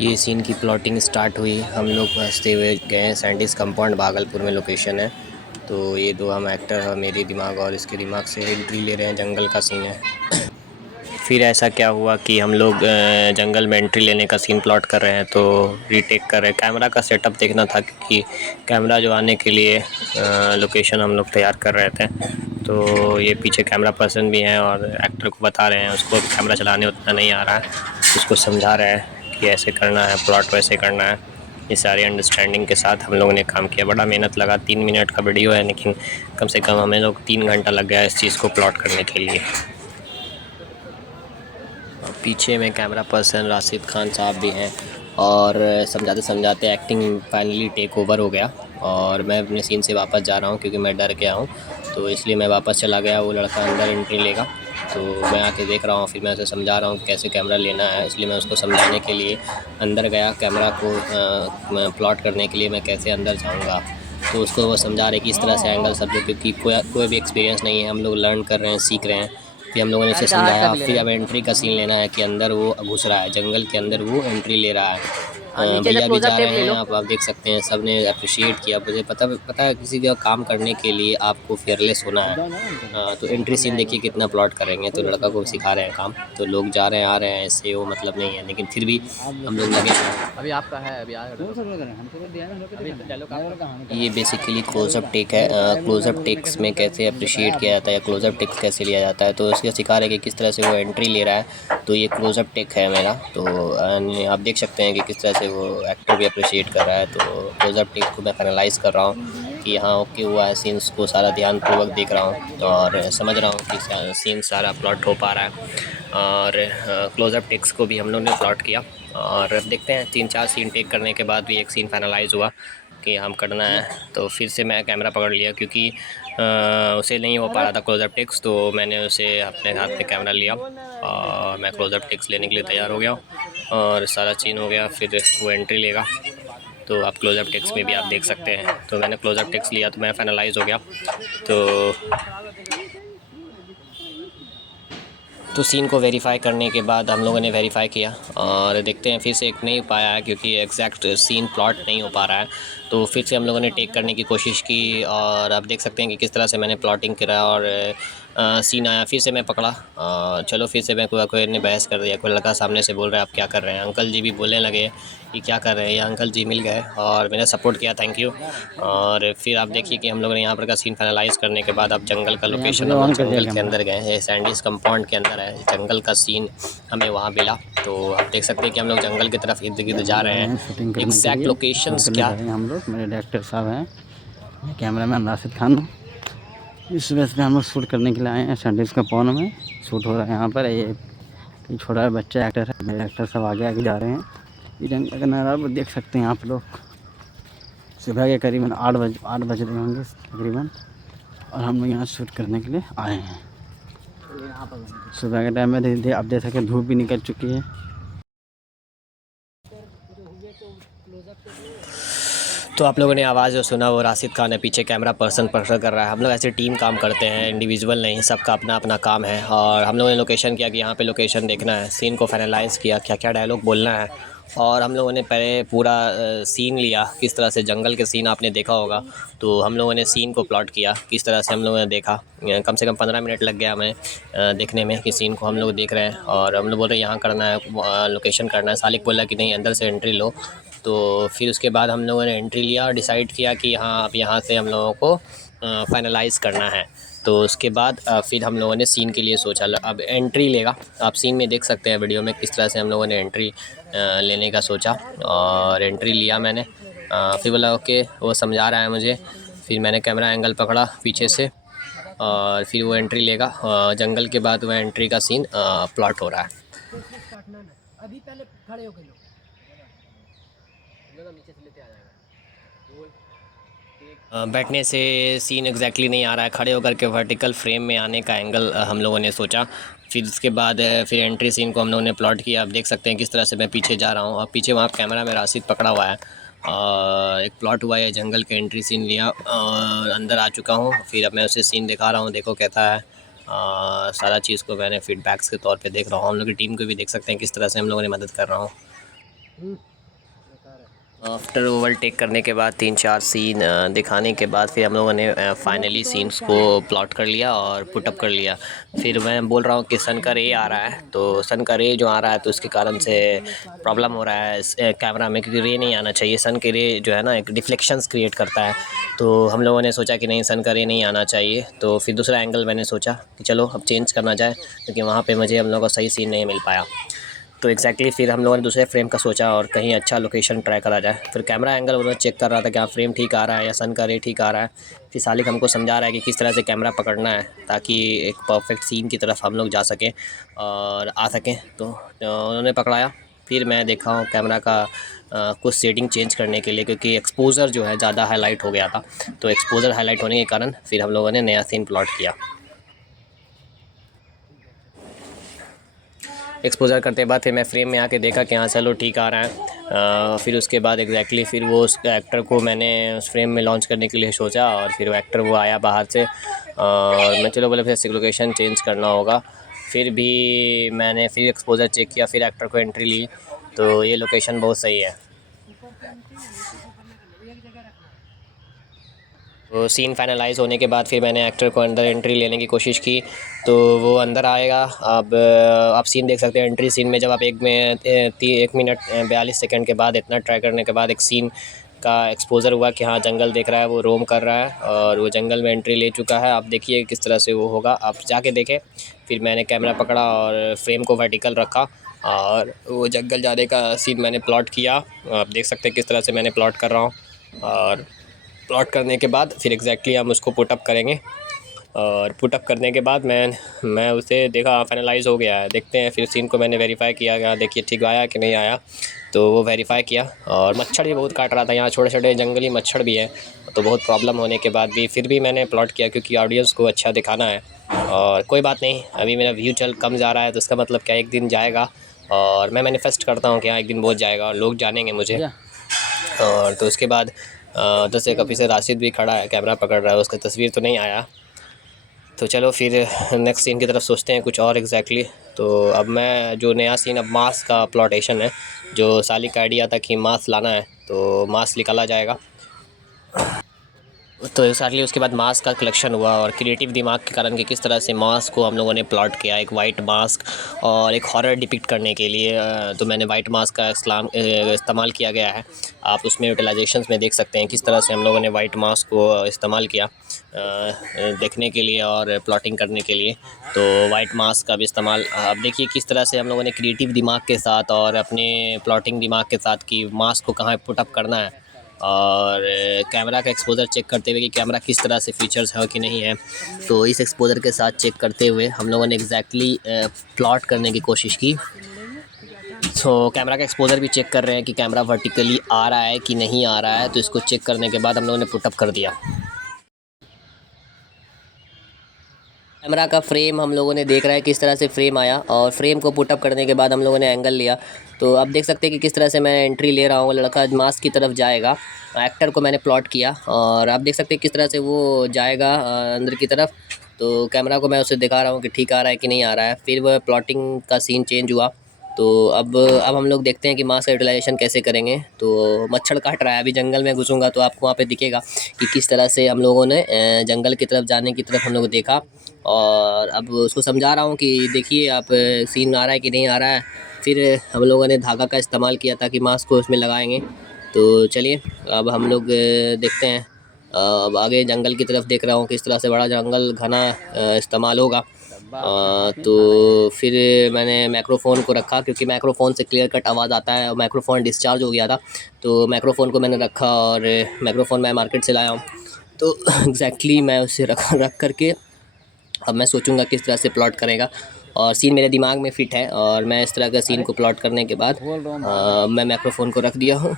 ये सीन की plotting start हुई। हम लोग हंसते हुए गए। सैंडिस कंपाउंड भागलपुर में लोकेशन है। तो ये दो हम एक्टर, मेरी दिमाग और इसके दिमाग से एंट्री ले रहे हैं। जंगल का सीन है। फिर ऐसा क्या हुआ कि हम लोग जंगल में एंट्री लेने का सीन प्लॉट कर रहे हैं, तो रीटेक कर रहे हैं। कैमरा का सेटअप देखना था क्योंकि कैमरा जो आने के लिए लोकेशन हम लोग तैयार कर रहे थे। तो ये पीछे कैमरा पर्सन भी हैं और एक्टर को बता रहे हैं, उसको कैमरा चलाने उतना नहीं आ रहा है, उसको समझा रहे हैं कि ऐसे करना है, प्लॉट वैसे करना है। ये सारी अंडरस्टैंडिंग के साथ हम लोगों ने काम किया। बड़ा मेहनत लगा। 3 मिनट का वीडियो है, लेकिन कम से कम हमें लोग 3 घंटा लग गया इस चीज़ को प्लॉट करने के लिए। पीछे में कैमरा पर्सन राशिद खान साहब भी हैं और समझाते समझाते एक्टिंग फाइनली टेक ओवर हो गया। और मैं अपने सीन से वापस जा रहा हूँ क्योंकि मैं डर गया हूँ, तो इसलिए मैं वापस चला गया। वो लड़का अंदर एंट्री लेगा, तो मैं आके देख रहा हूँ। फिर मैं उसे समझा रहा हूँ कैसे कैमरा लेना है, इसलिए मैं उसको समझाने के लिए अंदर गया। कैमरा को प्लॉट करने के लिए मैं कैसे अंदर जाऊँगा, तो उसको वो समझा रहे कि इस तरह से एंगल सब, जो क्योंकि कोई भी एक्सपीरियंस नहीं है, हम लोग लर्न कर रहे हैं, सीख रहे हैं। फिर हम लोगों ने उसे समझाया। फिर अब एंट्री का सीन लेना है कि अंदर वो घुस रहा है, जंगल के अंदर वो एंट्री ले रहा है। नीचे से भैया भी क्लोजअप जा टेप रहे ले हैं, लो। आप देख सकते हैं। सब ने अप्रिशिएट किया। मुझे पता है किसी का काम करने के लिए आपको फेयरलेस होना है। तो एंट्री सीन देखिए कितना प्लॉट करेंगे। तो लड़का को सिखा रहे हैं काम, तो लोग जा रहे हैं आ रहे हैं, ऐसे वो मतलब नहीं है, लेकिन फिर भी हम लोग लगे हैं। अभी आपका है, अभी ये बेसिकली क्लोजअप टेक है। क्लोजअप टेक्स में कैसे अप्रिशिएट किया जाता है या क्लोजअप टेक्स कैसे लिया जाता है, तो उसके सिखा रहे हैं कि किस तरह से वो एंट्री ले रहा है। तो ये क्लोजअप टेक है मेरा। तो आप देख सकते हैं कि किस तरह से वो एक्टर भी अप्रिशिएट कर रहा है। तो क्लोजअप टेक को मैं फाइनलाइज कर रहा हूँ कि हाँ ओके हुआ है। सीन्स को सारा ध्यानपूर्वक देख रहा हूँ और समझ रहा हूँ कि सीन सारा प्लॉट हो पा रहा है। और क्लोजअप टेक्स को भी हम लोग ने प्लॉट किया और देखते हैं 3-4 सीन टेक करने के बाद भी एक सीन फाइनलाइज़ हुआ कि हम करना है। तो फिर से मैं कैमरा पकड़ लिया क्योंकि उसे नहीं हो पा रहा था क्लोजअप टेक्स, तो मैंने उसे अपने हाथ में कैमरा लिया और मैं क्लोजअप टेक्स लेने के लिए तैयार हो गया और सारा सीन हो गया। फिर वो एंट्री लेगा, तो आप क्लोजअप टेक्स में भी आप देख सकते हैं। तो मैंने क्लोजअप टेक्स लिया तो मैं फाइनलाइज़ हो गया। तो सीन को वेरीफाई करने के बाद हम लोगों ने वेरीफाई किया और देखते हैं। फिर से एक नहीं पाया है क्योंकि एग्जैक्ट सीन प्लॉट नहीं हो पा रहा है, तो फिर से हम लोगों ने टेक करने की कोशिश की और आप देख सकते हैं कि किस तरह से मैंने प्लॉटिंग करा और सीन आया। फिर से मैं पकड़ा। चलो फिर से मैं कोई ने बहस कर दिया। कोई लड़का सामने से बोल रहा है आप क्या कर रहे हैं। अंकल जी भी बोलने लगे कि क्या कर रहे हैं। ये अंकल जी मिल गए और मैंने सपोर्ट किया, थैंक यू। और फिर आप देखिए कि हम लोगों ने यहाँ पर का सीन फाइनलाइज़ करने के बाद अब जंगल का लोकेशन, हम लोग जंगल के अंदर गए हैं। सैंडिस कंपाउंड के अंदर है, जंगल का सीन हमें वहाँ मिला। तो आप देख सकते हैं कि हम लोग जंगल की तरफ इर्द गिर्द जा रहे हैं। शूटिंग करने के एग्जैक्ट लिए शूट लोकेशंस करने क्या। गए हैं हम लोग। मेरे डायरेक्टर साहब हैं, मैं कैमरामैन राशिद खान हूँ। इस वजह से हम लोग शूट करने के लिए आए हैं। सैंडिस का पौन में शूट हो रहा है यहाँ पर। ये छोटा बच्चा एक्टर है, मेरे एक्टर सब आगे आगे जा रहे हैं। ये जंगल का नज़ारा देख सकते हैं आप लोग। सुबह के करीबन 8 बज रहे होंगे तकरीबन, और हम लोग यहाँ शूट करने के लिए आए हैं। सुबह के टाइम में धीरे आप देख सकते हैं धूप भी निकल चुकी है। तो आप लोगों ने आवाज़ जो सुना वो राशिद खान है, पीछे कैमरा पर्सन पकड़ कर रहा है। हम लोग ऐसे टीम काम करते हैं, इंडिविजुअल नहीं, सबका अपना अपना काम है। और हम लोगों ने लोकेशन किया कि यहाँ पे लोकेशन देखना है, सीन को फाइनलाइज़ किया, क्या क्या डायलॉग बोलना है। और हम लोगों ने पहले पूरा सीन लिया। किस तरह से जंगल के सीन आपने देखा होगा, तो हम लोगों ने सीन को प्लॉट किया। किस तरह से हम लोगों ने देखा, कम से कम 15 मिनट लग गया हमें देखने में कि सीन को हम लोग देख रहे हैं। और हम लोग बोल रहे हैं यहाँ करना है, लोकेशन करना है। सालिक बोला कि नहीं अंदर से एंट्री लो। तो फिर उसके बाद हम लोगों ने एंट्री लिया और डिसाइड किया कि हाँ अब यहाँ से हम लोगों को फाइनलाइज़ करना है। तो उसके बाद फिर हम लोगों ने सीन के लिए सोचा। अब एंट्री लेगा, आप सीन में देख सकते हैं वीडियो में किस तरह से हम लोगों ने एंट्री लेने का सोचा। और एंट्री लिया मैंने। फिर बोला ओके, वो समझा रहा है मुझे। फिर मैंने कैमरा एंगल पकड़ा पीछे से और फिर वो एंट्री लेगा। जंगल के बाद वह एंट्री का सीन प्लॉट हो रहा है। अभी पहले खड़े होकर लो, नीचे से लेते आ जाएगा। बैठने से सीन एग्जैक्टली नहीं आ रहा है, खड़े होकर के वर्टिकल फ्रेम में आने का एंगल हम लोगों ने सोचा। फिर उसके बाद फिर एंट्री सीन को हम लोगों ने प्लॉट किया। आप देख सकते हैं किस तरह से मैं पीछे जा रहा हूँ और पीछे वहाँ कैमरा में राशिद पकड़ा हुआ है। एक प्लॉट हुआ है, जंगल के एंट्री सीन लिया और अंदर आ चुका हूँ। फिर अब मैं उसे सीन दिखा रहा हूँ, देखो कैसा है। सारा चीज़ को मैंने फीडबैक्स के तौर पे देख रहा हूँ। हम लोग की टीम को भी देख सकते हैं किस तरह से हम लोगों ने मदद कर रहा हूँ। बेकार है। आफ्टर ओवरटेक करने के बाद 3-4 सीन दिखाने के बाद फिर हम लोगों ने फाइनली सीन्स को प्लॉट कर लिया और पुटअप कर लिया। फिर मैं बोल रहा हूँ कि सन का रे आ रहा है, तो सन का रे जो आ रहा है तो उसके कारण से प्रॉब्लम हो रहा है इस कैमरा में, क्योंकि रे नहीं आना चाहिए। सन के रे जो है ना एक डिफ्लेक्शंस क्रिएट करता है, तो हम लोगों ने सोचा कि नहीं, सन का रे नहीं आना चाहिए। तो फिर दूसरा एंगल मैंने सोचा कि चलो अब चेंज करना जाए, क्योंकि वहाँ पर मुझे हम लोगों को सही सीन नहीं मिल पाया। तो एग्जैक्टली फिर हम लोगों ने दूसरे फ्रेम का सोचा और कहीं अच्छा लोकेशन ट्राई करा जाए। फिर कैमरा एंगल उन्होंने चेक कर रहा था कि हाँ फ्रेम ठीक आ रहा है या सन का रे ठीक आ रहा है। फिर सालिक हमको समझा रहा है कि किस तरह से कैमरा पकड़ना है ताकि एक परफेक्ट सीन की तरफ हम लोग जा सकें और आ सकें। तो उन्होंने पकड़ाया। फिर मैं देखा हूँ कैमरा का कुछ सेटिंग चेंज करने के लिए, क्योंकि एक्सपोज़र जो है ज़्यादा हाईलाइट हो गया था। तो एक्सपोज़र हाईलाइट होने के कारण फिर हम लोगों ने नया सीन प्लॉट किया। एक्सपोज़र करते बाद फिर मैं फ्रेम में आके देखा कि हाँ चलो ठीक आ रहा है। फिर उसके बाद एग्जैक्टली फिर वो उस एक्टर को मैंने उस फ्रेम में लॉन्च करने के लिए सोचा, और फिर वो एक्टर वो आया बाहर से और मैं चलो बोले फिर लोकेशन चेंज करना होगा। फिर भी मैंने फिर एक्सपोज़र चेक किया, फिर एक्टर को एंट्री ली, तो ये लोकेशन बहुत सही है। तो सीन फाइनलाइज़ होने के बाद फिर मैंने एक्टर को अंदर एंट्री लेने की कोशिश की, तो वो अंदर आएगा। अब आप सीन देख सकते हैं। एंट्री सीन में जब आप 1 मिनट 42 सेकंड के बाद इतना ट्राई करने के बाद एक सीन का एक्सपोज़र हुआ कि हाँ जंगल देख रहा है, वो रोम कर रहा है और वो जंगल में एंट्री ले चुका है। आप देखिए किस तरह से वो होगा, आप जाके देखें। फिर मैंने कैमरा पकड़ा और फ्रेम को वर्टिकल रखा और वो जंगल जाने का सीन मैंने प्लॉट किया। आप देख सकते हैं किस तरह से मैंने प्लॉट कर रहा हूँ। और प्लॉट करने के बाद फिर एग्जैक्टली हम उसको पुटअप करेंगे, और पुटअप करने के बाद मैं उसे देखा फाइनलाइज़ हो गया है। देखते हैं, फिर सीन को मैंने वेरीफाई किया कि हाँ देखिए ठीक आया कि नहीं आया, तो वो वेरीफाई किया। और मच्छर भी बहुत काट रहा था, यहाँ छोटे छोटे जंगली मच्छर भी हैं, तो बहुत प्रॉब्लम होने के बाद भी फिर भी मैंने प्लॉट किया, क्योंकि ऑडियंस को अच्छा दिखाना है। और कोई बात नहीं, अभी मेरा व्यू कम जा रहा है, तो इसका मतलब क्या एक दिन जाएगा, और मैं मैनिफेस्ट करता हूँ कि हाँ एक दिन बहुत जाएगा और लोग जानेंगे मुझे। और तो उसके बाद 10 एक कपी से राशिद भी खड़ा है, कैमरा पकड़ रहा है, उसका तस्वीर तो नहीं आया। तो चलो फिर नेक्स्ट सीन की तरफ सोचते हैं कुछ और एग्जैक्टली। तो अब मैं जो नया सीन, अब मास्क का प्लॉटेशन है, जो सालिक का आइडिया था कि मास्क लाना है, तो मास्क निकाला जाएगा। तो एक्जैक्टली उसके बाद मास्क का कलेक्शन हुआ, और क्रिएटिव दिमाग के कारण कि किस तरह से मास्क को हम लोगों ने प्लॉट किया, एक वाइट मास्क और एक हॉरर डिपिक्ट करने के लिए। तो मैंने वाइट मास्क का इस्तेमाल किया गया है। आप उसमें यूटिलाइजेशंस में देख सकते हैं किस तरह से हम लोगों ने वाइट मास्क को इस्तेमाल किया देखने के लिए और प्लॉटिंग करने के लिए। तो वाइट मास्क का भी इस्तेमाल आप देखिए किस तरह से हम लोगों ने क्रिएटिव दिमाग के साथ और अपने प्लॉटिंग दिमाग के साथ कि मास्क को कहाँ पुटअप करना है, और कैमरा का एक्सपोज़र चेक करते हुए कि कैमरा किस तरह से फीचर्स है कि नहीं है। तो इस एक्सपोज़र के साथ चेक करते हुए हम लोगों ने एग्जैक्टली प्लॉट करने की कोशिश की। तो कैमरा का एक्सपोज़र भी चेक कर रहे हैं कि कैमरा वर्टिकली आ रहा है कि नहीं आ रहा है। तो इसको चेक करने के बाद हम लोगों ने पुटअप कर दिया। कैमरा का फ्रेम हम लोगों ने देख रहा है किस तरह से फ्रेम आया, और फ्रेम को पुटअप करने के बाद हम लोगों ने एंगल लिया। तो आप देख सकते हैं कि किस तरह से मैं एंट्री ले रहा हूँ, लड़का मास्क की तरफ जाएगा। एक्टर को मैंने प्लॉट किया और आप देख सकते हैं किस तरह से वो जाएगा अंदर की तरफ। तो कैमरा को मैं उसे दिखा रहा हूँ कि ठीक आ रहा है कि नहीं आ रहा है। फिर वह प्लॉटिंग का सीन चेंज हुआ। तो अब हम लोग देखते हैं कि मास्क का यूटिलाइजेशन कैसे करेंगे। तो मच्छर काट रहा है, अभी जंगल में घुसूँगा तो आपको वहाँ पे दिखेगा कि किस तरह से हम लोगों ने जंगल की तरफ जाने की तरफ हम लोग देखा। और अब उसको समझा रहा हूँ कि देखिए आप सीन आ रहा है कि नहीं आ रहा है। फिर हम लोगों ने धागा का इस्तेमाल किया ताकि मास्क को उसमें लगाएंगे। तो चलिए अब हम लोग देखते हैं। अब आगे जंगल की तरफ देख रहा हूँ किस तरह से बड़ा जंगल घना इस्तेमाल होगा। तो फिर मैंने माइक्रोफ़ोन को रखा, क्योंकि माइक्रोफ़ोन से क्लियर कट आवाज़ आता है और माइक्रोफ़ोन डिस्चार्ज हो गया था। तो माइक्रोफ़ोन को मैंने रखा और माइक्रोफ़ोन मैं मार्केट से लाया हूँ। तो एग्जैक्टली मैं उसे रख करके अब मैं सोचूंगा किस तरह से प्लॉट करेगा, और सीन मेरे दिमाग में फ़िट है। और मैं इस तरह का सीन को प्लॉट करने के बाद मैं माइक्रोफ़ोन को रख दिया हूँ।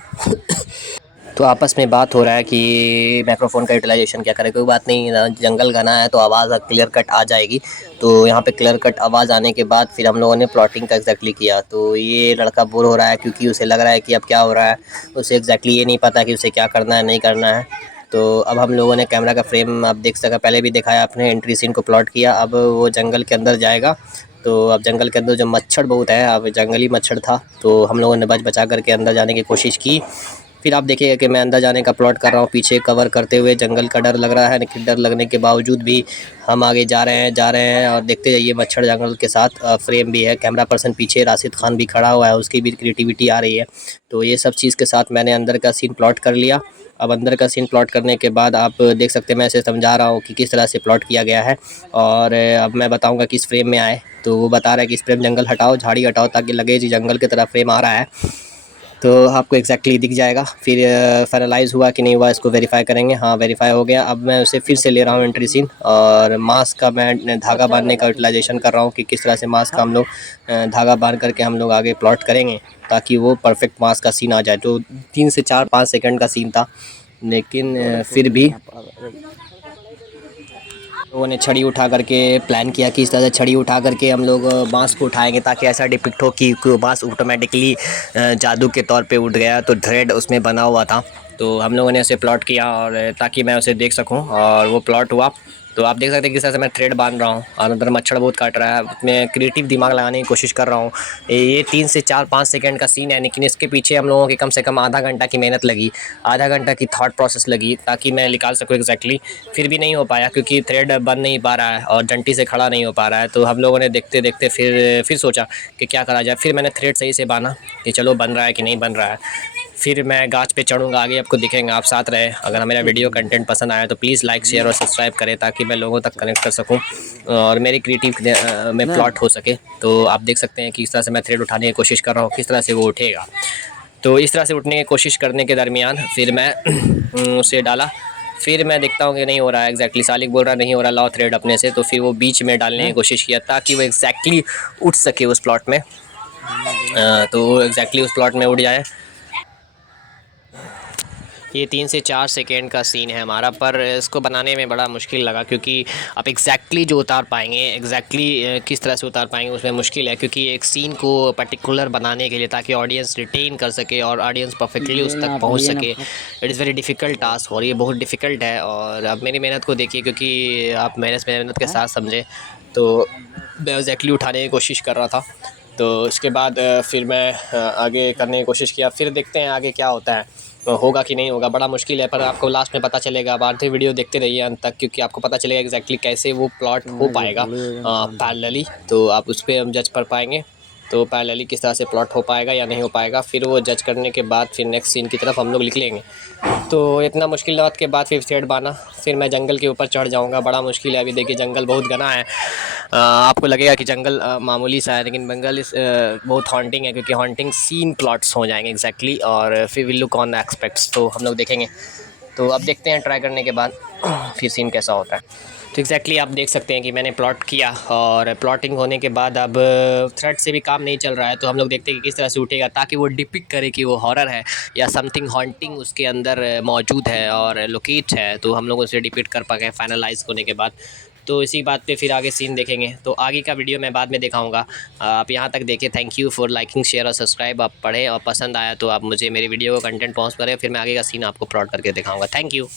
तो आपस में बात हो रहा है कि माइक्रोफ़ोन का यूटिलाइजेशन क्या करें। कोई बात नहीं, जंगल घना है तो आवाज़ क्लियर कट आ जाएगी। तो यहाँ पे क्लियर कट आवाज़ आने के बाद फिर हम लोगों ने प्लॉटिंग का एग्जैक्टली किया। तो ये लड़का बोर हो रहा है, क्योंकि उसे लग रहा है कि अब क्या हो रहा है, उसे एग्जैक्टली ये नहीं पता कि उसे क्या करना है नहीं करना है। तो अब हम लोगों ने कैमरा का फ्रेम आप देख सका, पहले भी दिखाया आपने, एंट्री सीन को प्लॉट किया। अब वो जंगल के अंदर जाएगा। तो अब जंगल के अंदर जो मच्छर बहुत है, अब जंगली मच्छर था, तो हम लोगों ने बच बचा करके अंदर जाने की कोशिश की। फिर आप देखिएगा कि मैं अंदर जाने का प्लॉट कर रहा हूँ, पीछे कवर करते हुए। जंगल का डर लग रहा है, लेकिन डर लगने के बावजूद भी हम आगे जा रहे हैं और देखते जाइए मच्छर जंगल के साथ। फ्रेम भी है, कैमरा पर्सन पीछे राशिद खान भी खड़ा हुआ है, उसकी भी क्रिएटिविटी आ रही है। तो ये सब चीज़ के साथ मैंने अंदर का सीन प्लॉट कर लिया। अब अंदर का सीन प्लॉट करने के बाद आप देख सकते हैं, मैं इसे समझा रहा हूँ कि किस तरह से प्लॉट किया गया है। और अब मैं बताऊँगा किस फ्रेम में आए। तो वो बता रहा है कि इस फ्रेम जंगल हटाओ, झाड़ी हटाओ, ताकि लगे जी जंगल की तरह फ्रेम आ रहा है। तो आपको एग्जैक्टली दिख जाएगा। फिर फाइनलाइज़ हुआ कि नहीं हुआ, इसको वेरीफाई करेंगे। हाँ, वेरीफाई हो गया। अब मैं उसे फिर से ले रहा हूँ एंट्री सीन, और मास्क का मैं धागा बांधने का यूटिलाइजेशन कर रहा हूँ कि किस तरह से मास्क का हम लोग धागा बांध करके हम लोग आगे प्लॉट करेंगे, ताकि वो परफेक्ट मास्क का सीन आ जाए। तो 3 से 4-5 सेकंड का सीन था, लेकिन फिर भी लोगों ने छड़ी उठा करके प्लान किया कि इस तरह से छड़ी उठा करके हम लोग बांस को उठाएंगे, ताकि ऐसा डिपिक्ट हो कि बांस ऑटोमेटिकली जादू के तौर पे उठ गया। तो थ्रेड उसमें बना हुआ था, तो हम लोगों ने उसे प्लॉट किया, और ताकि मैं उसे देख सकूं, और वो प्लॉट हुआ। तो आप देख सकते हैं किस तरह से मैं थ्रेड बांध रहा हूँ, और अंदर मच्छर बहुत काट रहा है। मैं क्रिएटिव दिमाग लगाने की कोशिश कर रहा हूँ। ये 3 से 4-5 सेकंड का सीन है, लेकिन इसके पीछे हम लोगों की कम से कम आधा घंटा की मेहनत लगी, आधा घंटा की थॉट प्रोसेस लगी, ताकि मैं निकाल सकूँ एग्जैक्टली। फिर भी नहीं हो पाया, क्योंकि थ्रेड बन नहीं पा रहा है और डंटी से खड़ा नहीं हो पा रहा है। तो हम लोगों ने देखते देखते फिर सोचा कि क्या करा जाए। फिर मैंने थ्रेड सही से बांधा कि चलो बन रहा है कि नहीं बन रहा है। फिर मैं गाछ पे चढ़ूँगा, आगे आपको दिखेंगे, आप साथ रहे। अगर मेरा वीडियो कंटेंट पसंद आया तो प्लीज़ लाइक, शेयर और सब्सक्राइब करें, ताकि मैं लोगों तक कनेक्ट कर सकूं और मेरी क्रिएटिव में प्लॉट हो सके। तो आप देख सकते हैं कि इस तरह से मैं थ्रेड उठाने की कोशिश कर रहा हूँ, किस तरह से वो उठेगा। तो इस तरह से उठने की कोशिश करने के दरमियान फिर मैं उसे डाला। फिर मैं देखता हूँ कि नहीं हो रहा है एग्जैक्टली। सालिक बोल रहा नहीं हो रहा, लाओ थ्रेड अपने से। तो फिर वो बीच में डालने की कोशिश किया, ताकि वो एग्जैक्टली उठ सके उस प्लॉट में। तो वो एग्जैक्टली उस प्लॉट में उठ जाए। ये 3 से 4 सेकेंड का सीन है हमारा, पर इसको बनाने में बड़ा मुश्किल लगा, क्योंकि आप एग्जैक्टली जो उतार पाएंगे, एग्जैक्टली किस तरह से उतार पाएंगे उसमें मुश्किल है। क्योंकि एक सीन को पर्टिकुलर बनाने के लिए, ताकि ऑडियंस रिटेन कर सके और ऑडियंस परफेक्टली उस तक पहुंच सके, it is very difficult task, और ये बहुत डिफ़िकल्ट है। और अब मेरी मेहनत को देखिए, क्योंकि आप मेहनत के साथ समझें। तो मैं एग्जैक्टली उठाने की कोशिश कर रहा था। तो इसके बाद फिर मैं आगे करने की कोशिश किया। फिर देखते हैं आगे क्या होता है, होगा कि नहीं होगा। बड़ा मुश्किल है, पर आपको लास्ट में पता चलेगा। आप आधे वीडियो देखते रहिए अंत तक, क्योंकि आपको पता चलेगा एग्जैक्टली कैसे वो प्लॉट हो पाएगा पैरेलली। तो आप उस पर हम जज कर पाएंगे, तो पैरेलली किस तरह से प्लॉट हो पाएगा या नहीं हो पाएगा। फिर वो जज करने के बाद फिर नेक्स्ट सीन की तरफ हम लोग निकलेंगे। तो इतना मुश्किल बात के बाद फिर थ्रेड बांधा। फिर मैं जंगल के ऊपर चढ़ जाऊंगा। बड़ा मुश्किल है, अभी देखिए जंगल बहुत घना है। आपको लगेगा कि जंगल मामूली सा है, लेकिन जंगल इस बहुत हॉन्टिंग है, क्योंकि हॉन्टिंग सीन प्लॉट्स हो जाएंगे एग्जैक्टली। और फिर विल लुक ऑन एक्सपेक्ट्स, तो हम लोग देखेंगे। तो अब देखते हैं ट्राई करने के बाद फिर सीन कैसा होता है। तो एग्जैक्टली आप देख सकते हैं कि मैंने प्लॉट किया, और प्लॉटिंग होने के बाद अब थ्रेड से भी काम नहीं चल रहा है। तो हम लोग देखते हैं कि किस तरह से उठेगा, ताकि वो डिपिक्ट करे कि वो हॉरर है या समथिंग हॉन्टिंग उसके अंदर मौजूद है और लोकेट है। तो हम लोग उसे डिपिक्ट कर पाएंगे फाइनलाइज होने के बाद। तो इसी बात पे फिर आगे सीन देखेंगे। तो आगे का वीडियो मैं बाद में दिखाऊंगा। आप यहाँ तक देखें। Thank you for liking, share और सब्सक्राइब। आप पढ़ें, और पसंद आया तो आप मुझे मेरे वीडियो का कंटेंट पहुँच करें। फिर मैं आगे का सीन आपको प्लॉट करके दिखाऊंगा। Thank you.